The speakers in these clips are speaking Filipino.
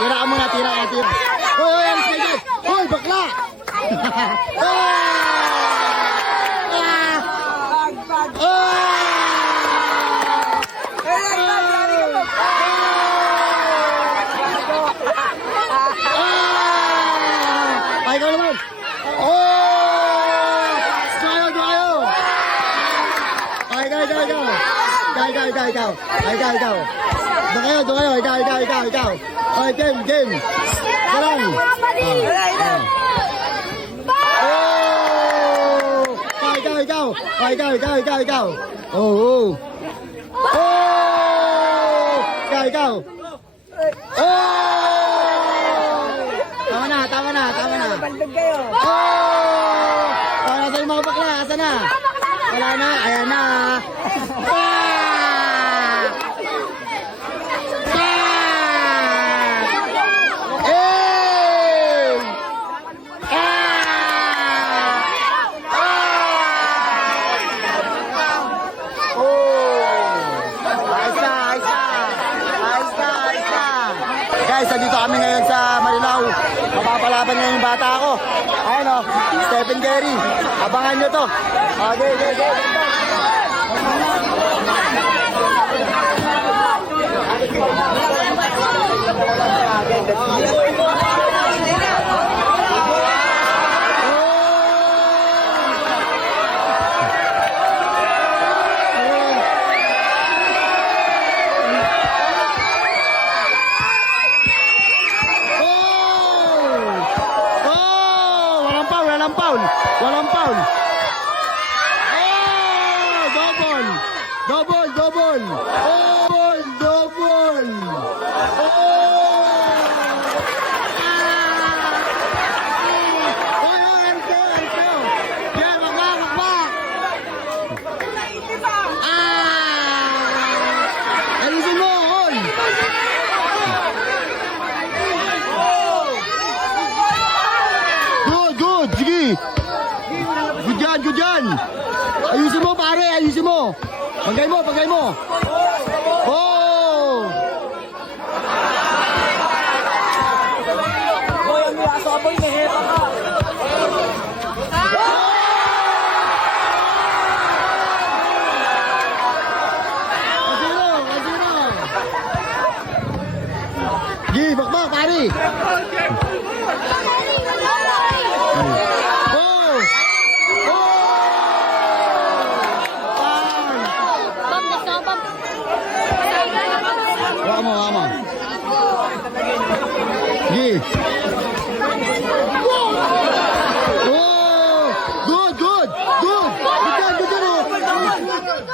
Tira ka muna, tira ka, tira. Hoy, alis kayo dyan. Hoy, bakla! Ay, ikaw naman. Ikaw. Okay, game. Galang. Ikaw. Oh. Ikaw. Tama na. Bandog kayo. Para sa mga bakla, asa na? Wala na, ayan na. Guys, dito kami ngayon sa Marilao. Mapapalaban ngayon yung bata ako. Ayan o, Stephen Curry. Abangan nyo to. Okay. Walang foul. Double. Alisin mo, on. Good. Sige. Good yan. Ayusin mo, pare. Pagay mo. Oh! Boy, ang laso boy, may hepa ka. Kasino. Bakbak, pare. Wama. Good.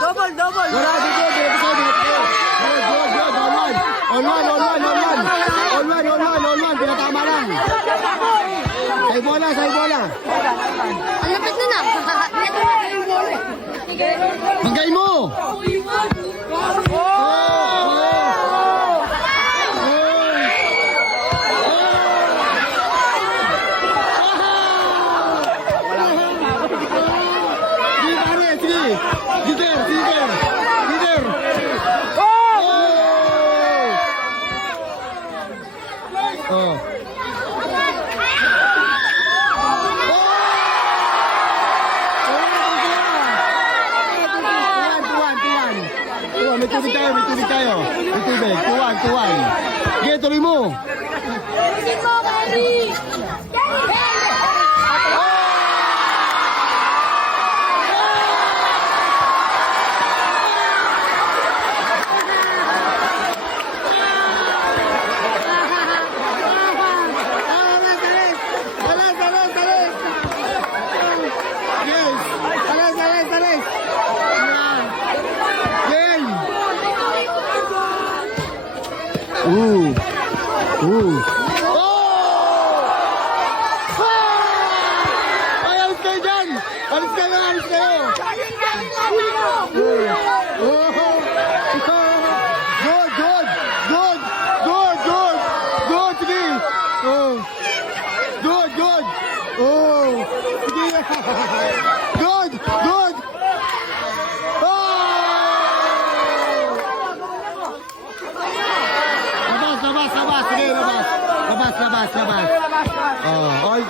Good. Double. Wala, good. Online. Pinatama lang. Say bola. Ang lapit na. Bigay mo. Leader. Oh. May tubig tayo. Tuwan. Sige, tuloy mo. Ooh. Ay, alis kayo dyan! Alis kayo! Good! Sige! Good! Oh! Sige! Good! Labas! Sige, labas! labas. Oh, all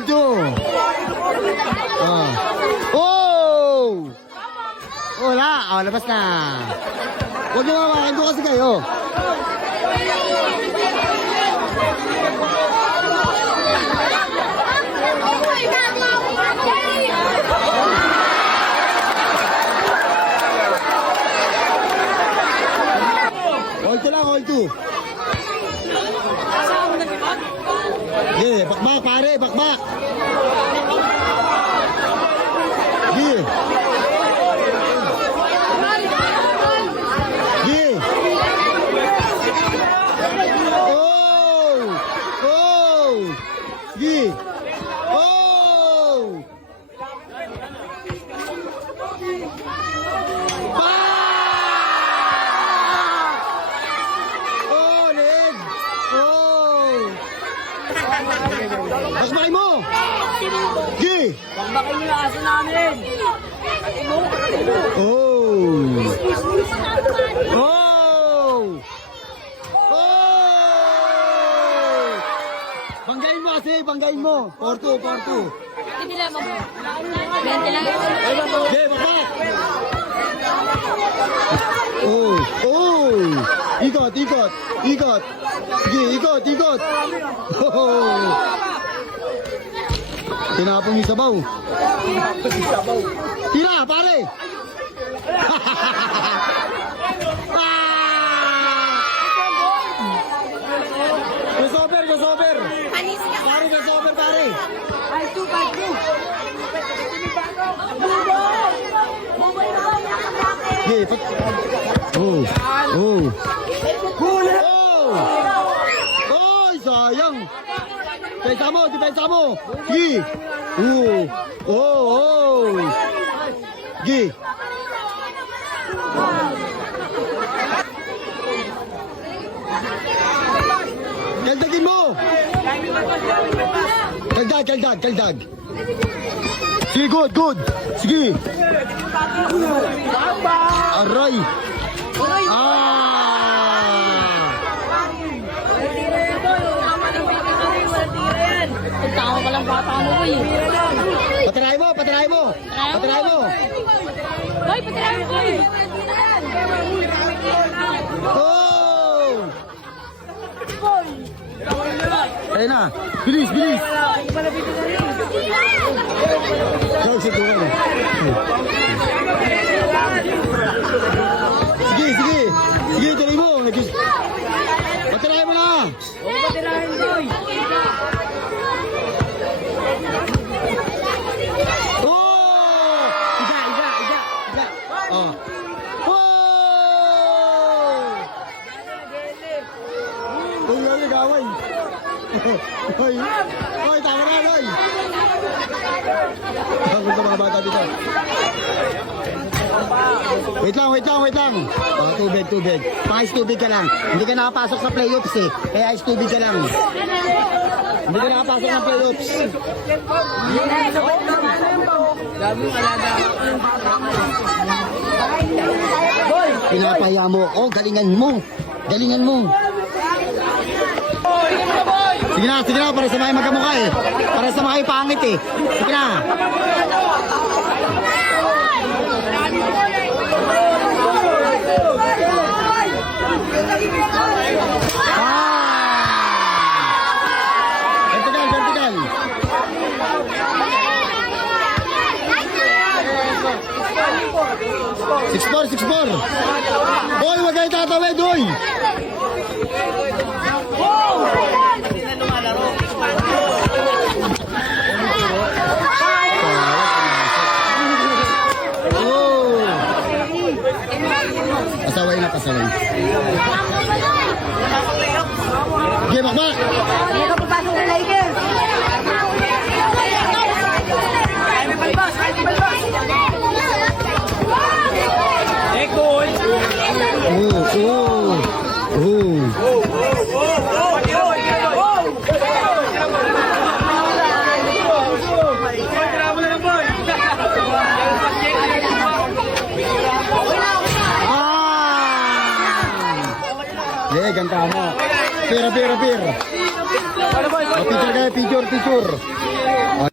two. Oh! Wala. Oh, labas na. Huwag niyo mamakan doon kasi kayo. All two. Bakbak pare, bakbak. Bakbakin mo! Gi! Bakbakin niyo yung aso namin. Oh! Banggain mo! 4-2. Hindi lang mo. 20 lang yun. Gi, bakbak! Oh! Ikot! Sige, ikot! Oh! Tinapong yung sabaw. Tira, pare! Gasover! Pare, gasover, pare! Ay, 2. Okay, Oy, sayang! Depensa mo! Gi! Gi! Kaldagin mo! Kaldag! Sige, good! Sige! Aray! Tama palang bata mo boy. Patry mo! Boy, patirahin mo boy. Oh! Ayun na! Bilis! Sige, tuloy mo! Patry mo na! Patirahin boy. Hoy, tama na, Loy! Ang sa mga bata dito. Wait lang. Tubig. Pais tubig ka lang. Hindi ka nakapasok sa playoffs eh. Kaya ice tubig ka lang. Hindi ka nakapasok ng playoffs. Pinapaya mo. Oh, galingan mo. Sige na, para sa mga magkamukha eh. Para sa mga pangit eh. Sige na. Vertical. 6-4. Hoy, wag kayo tatawid, hoy. Pasaway. Okay, bakbak! Hindi ka papasok na Lakers. Ganda mo. Apir. Oh, picture kayo, picture.